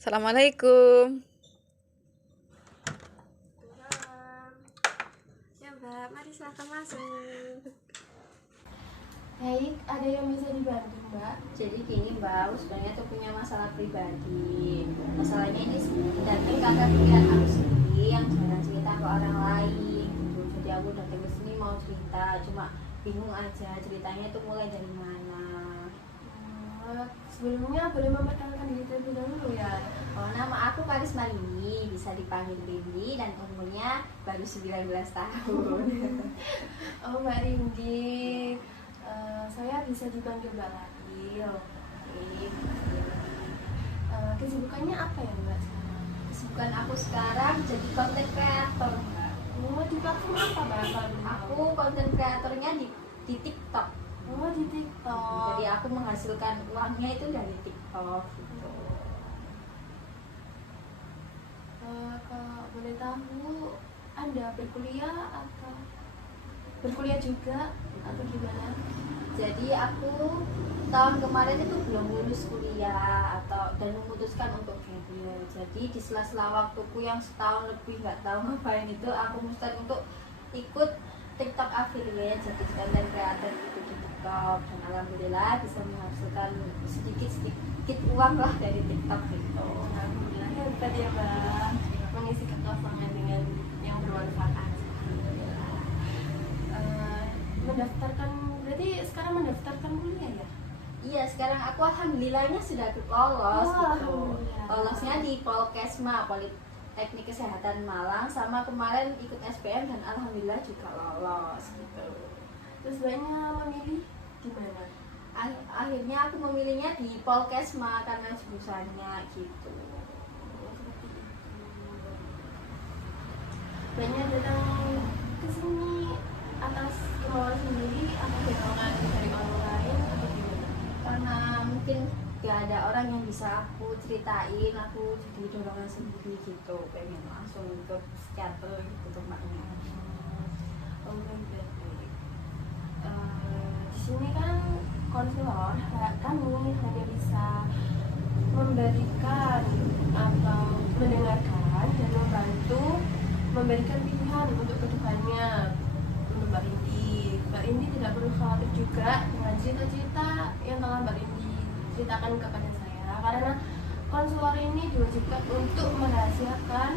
Assalamualaikum. Ya Mbak, mari silakan masuk. Baik, ada yang bisa dibantu Mbak? Jadi gini Mbak, aku sebenarnya tuh punya masalah pribadi. Masalahnya ini datang karena pikiran aku sendiri yang jarang cerita ke orang lain gitu. Jadi aku datang ke sini mau cerita, cuma bingung aja ceritanya tuh mulai dari mana. Sebelumnya boleh memperkenalkan diri terlebih dahulu ya. Oh, nama aku Karisma Rini, bisa dipanggil Rini dan umurnya baru 19 tahun. Oh Mbak Rindy, saya bisa dipanggil Mbak Lail. Oke. Kesibukannya apa ya Mbak sekarang? Kesibukan aku sekarang jadi content creator, Mbak. Oh, di platform apa Mbak? Kalau boleh tahu? Aku content creatornya di TikTok. Oh, di TikTok. Jadi aku menghasilkan uangnya itu dari TikTok gitu. Kalau boleh tahu, Anda berkuliah atau berkuliah juga atau gimana? Jadi aku tahun kemarin itu belum lulus kuliah dan memutuskan untuk gap year. Jadi di sela-sela waktuku yang setahun lebih nggak tahu ngapain itu, aku memutuskan untuk ikut TikTok affiliate, jadi content creator gitu di TikTok, dan alhamdulillah bisa menghasilkan sedikit uang lah dari TikTok gitu. Alhamdulillah hebat ya Mbak, mengisi kekosongan dengan yang bermanfaat. Mendaftarkan, berarti sekarang mendaftarkan kuliah ya? Iya, sekarang aku alhamdulillahnya sudah lolos gitu. Alhamdulillah. Lolosnya di Polkesma, Politeknik Kesehatan Malang, sama kemarin ikut SPM dan alhamdulillah juga lolos gitu. Terus banyak memilih di mana? Akhirnya aku memilihnya di Polkesma karena jurusannya gitu. Banyak datang ke sini atas kemauan sendiri atau dorongan dari orang lain atau gimana? Karena mungkin gak ada orang yang bisa aku ceritain, aku jadi dorongan sendiri gitu, pengen langsung ke psikiater gitu tempatnya. Oh baik. Di sini kan konselor kami hanya bisa memberikan atau mendengarkan dan membantu memberikan pilihan untuk kedepannya untuk Mbak Indi. Mbak Indi tidak perlu khawatir juga dengan cerita-cerita yang telah Mbak Indi ceritakan kepada saya, karena konselor ini diwajibkan untuk merahasiakan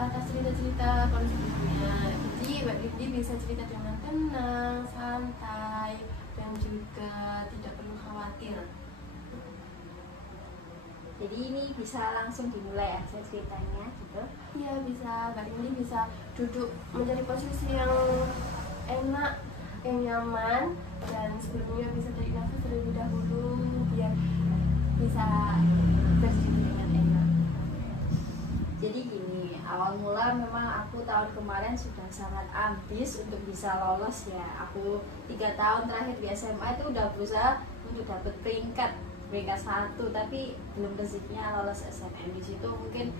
atas cerita-cerita konsumennya. Jadi Mbak Indi bisa cerita dengan tenang, santai, dan juga tidak perlu khawatir. Jadi ini bisa langsung dimulai aja ceritanya gitu. Iya bisa, Mbak Indi bisa duduk mencari posisi yang enak, yang nyaman, dan sebelumnya bisa tarik nafas terlebih dahulu biar bisa berdiri dengan enak. Jadi gini, awal mula memang aku tahun kemarin sudah sangat ambis untuk bisa lolos ya. Aku 3 tahun terakhir di SMA itu udah berusaha untuk dapat peringkat 1, tapi belum rezekinya lolos SNM. Di situ mungkin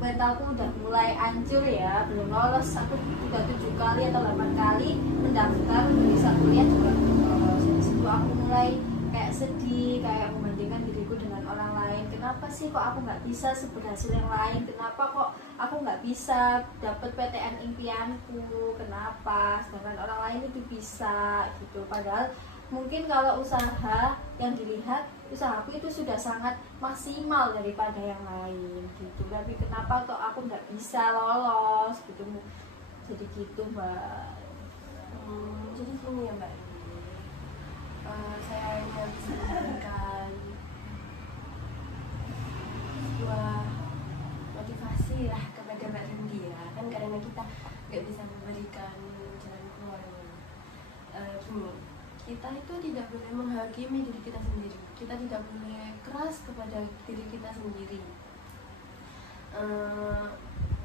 mentalku udah mulai hancur ya, belum lolos. Aku udah 7 kali atau 8 kali mendaftar untuk bisa kuliah juga belum lolos. Di situ aku mulai kayak sedih, kayak membandingkan diriku dengan orang lain. Kenapa sih kok aku nggak bisa seberhasil yang lain? Kenapa kok aku nggak bisa dapat PTN impianku? Kenapa? Sedangkan orang lain itu bisa gitu. Padahal mungkin kalau usaha yang dilihat, usahaku itu sudah sangat maksimal daripada yang lain gitu. Tapi kenapa kok aku nggak bisa lolos gitu? Jadi gitu Mbak. Jadi gini ya Mbak, saya hanya bisa memberikan sebuah motivasi lah kepada Mbak Rindy ya, kan karena kita nggak bisa memberikan jalan keluarnya. Gini, kita itu tidak boleh menghakimi diri kita sendiri, kita tidak boleh keras kepada diri kita sendiri.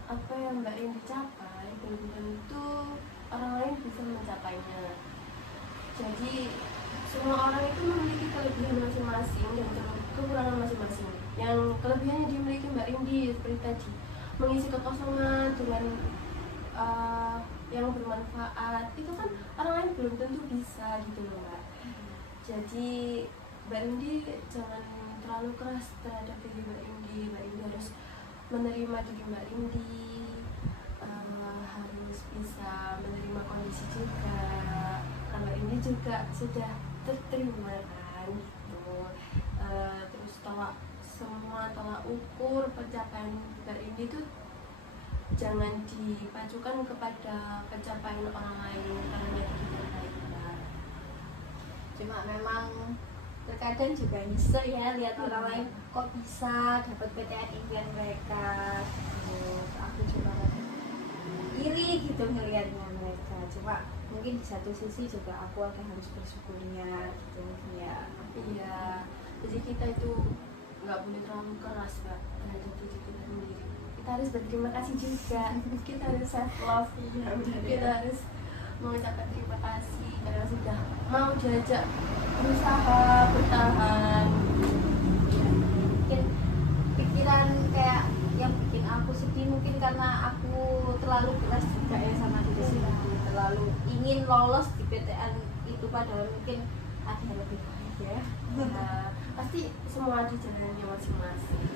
Apa yang Mbak Rindy capai belum tentu orang lain bisa mencapainya. Jadi semua orang itu memiliki kelebihan masing-masing dan kekurangan masing-masing. Yang kelebihannya dimiliki Mbak Rindy seperti tadi, mengisi kekosongan dengan yang bermanfaat, itu kan orang lain belum tentu bisa gitu loh Mbak. Jadi Mbak Rindy jangan terlalu keras terhadap diri Mbak Indi. Mbak Indi harus menerima diri Mbak Indi, harus bisa menerima kondisi juga. Nah, Mbak Indi juga sudah terterima kan gitu. Terus semua tolak ukur pencapaian Mbak Indi itu jangan dipacukan kepada pencapaian orang lain karena kita baik. Cuma memang terkadang juga nyesel ya lihat orang lain kok bisa dapat PTN impian mereka. Terus aku juga iri gitu ngelihatnya mereka. Cuma mungkin di satu sisi juga aku akan harus bersyukurnya gitu ya. Iya, jadi kita itu nggak boleh terlalu keras Mbak terhadap diri kita sendiri. Kita harus berterima kasih juga. Kita harus self love. Kita harus mengucapkan terima kasih karena sudah mau diajak berusaha bertahan. Mungkin pikiran kayak yang bikin aku sedih mungkin karena aku terlalu keras juga ya sama diri sendiri, terlalu ingin lolos di PTN itu padahal mungkin ada yang lebih baik ya. Nah, pasti semua di jalannya masing-masing.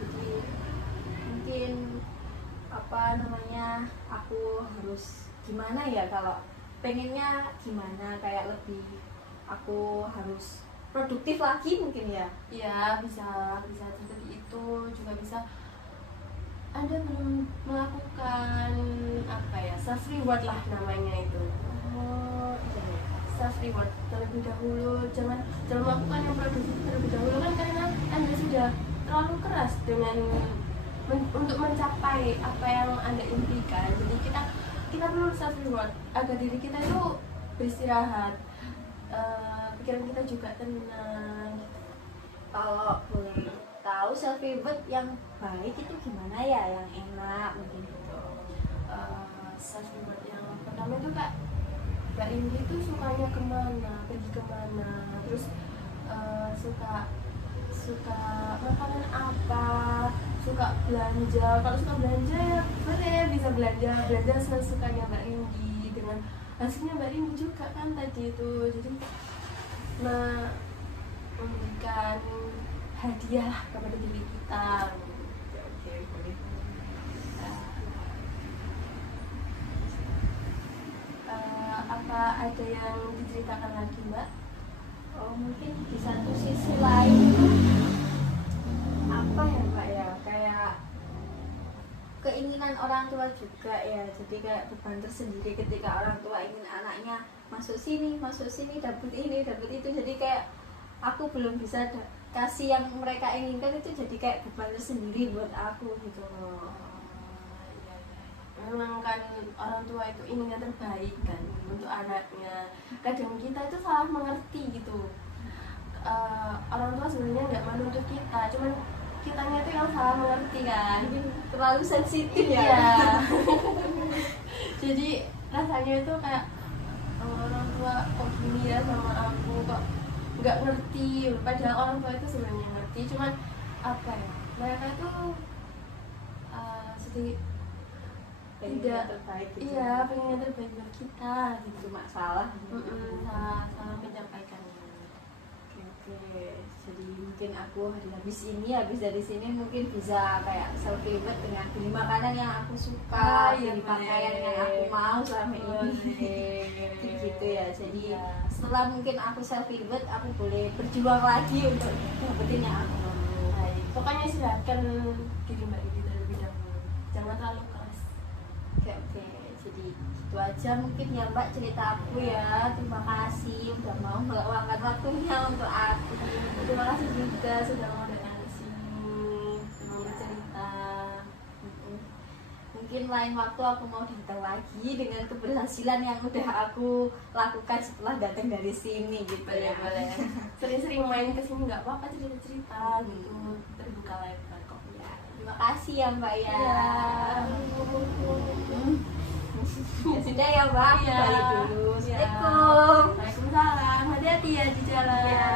Jadi mungkin apa namanya, aku harus gimana ya, kalau pengennya gimana, kayak lebih aku harus produktif lagi mungkin ya. Ya bisa seperti itu, juga bisa Anda belum melakukan apa ya, self reward lah namanya itu. Self reward terlebih dahulu, jangan melakukan yang produktif terlebih dahulu kan, karena Anda sudah terlalu keras dengan untuk mencapai apa yang Anda impikan. Jadi kita perlu self reward agar diri kita itu beristirahat, pikiran kita juga tenang. Kalau boleh tahu self reward yang baik itu gimana ya, yang enak mungkin gitu. Self reward yang pertama itu Kak, Mbak Indi tuh sukanya kemana, pergi kemana, terus suka makanan apa, suka belanja. Kalau suka belanja ya boleh bisa belanja sesukanya Mbak Indi, dengan hasilnya Mbak Indi juga kan tadi itu. Jadi memberikan hadiah kepada diri kita. Oke, boleh. Apa ada yang diceritakan lagi Mbak? Oh, mungkin di satu sisi lain apa ya Mbak ya, kayak keinginan orang tua juga ya, jadi kayak beban tersendiri ketika orang tua ingin anaknya masuk sini dapat ini dapat itu, jadi kayak aku belum bisa kasih yang mereka inginkan, itu jadi kayak beban tersendiri buat aku gitu loh. Memang kan orang tua itu ingin yang terbaik kan untuk anaknya. Kadang kita itu salah mengerti gitu. Orang tua sebenarnya nggak menuntut kita, cuman kitanya itu yang salah mengerti kan. Terlalu sensitif ya. Iya. Jadi rasanya itu kayak orang tua kok gini ya sama aku, kok nggak ngerti. Padahal orang tua itu sebenarnya ngerti, cuman apa ya, mereka itu sedikit tidak terbaik gitu. Iya, pengen yang terbaik buat kita gitu. Cuma salah. Salah menyampaikannya. Oke. Jadi mungkin aku habis dari sini mungkin bisa kayak self reward dengan beli makanan yang aku suka, beli pakaian yang aku mau selama ini. Gitu ya. Jadi setelah mungkin aku self reward, aku boleh berjuang lagi untuk dapetin yang aku mau. Baik. Pokoknya silakan diri Mbak Indi terlebih dahulu. Jangan terlalu keras. Oke. Jadi itu aja mungkin ya Mbak cerita aku ya. Terima kasih udah mau meluangkan waktunya untuk aku. Terima kasih juga sudah mau datang ke sini, mau bercerita. Mungkin lain waktu aku mau datang lagi dengan keberhasilan yang udah aku lakukan setelah datang dari sini gitu ya. Boleh. Sering-sering main ke sini nggak apa-apa, cerita-cerita gitu. Terbuka lebar kok. Ya, terima kasih ya Mbak ya. Ya sudah ya Mbak, Iya. balik dulu. Iya. Assalamualaikum. Waalaikumsalam. Hati-hati ya di jalan. Ya.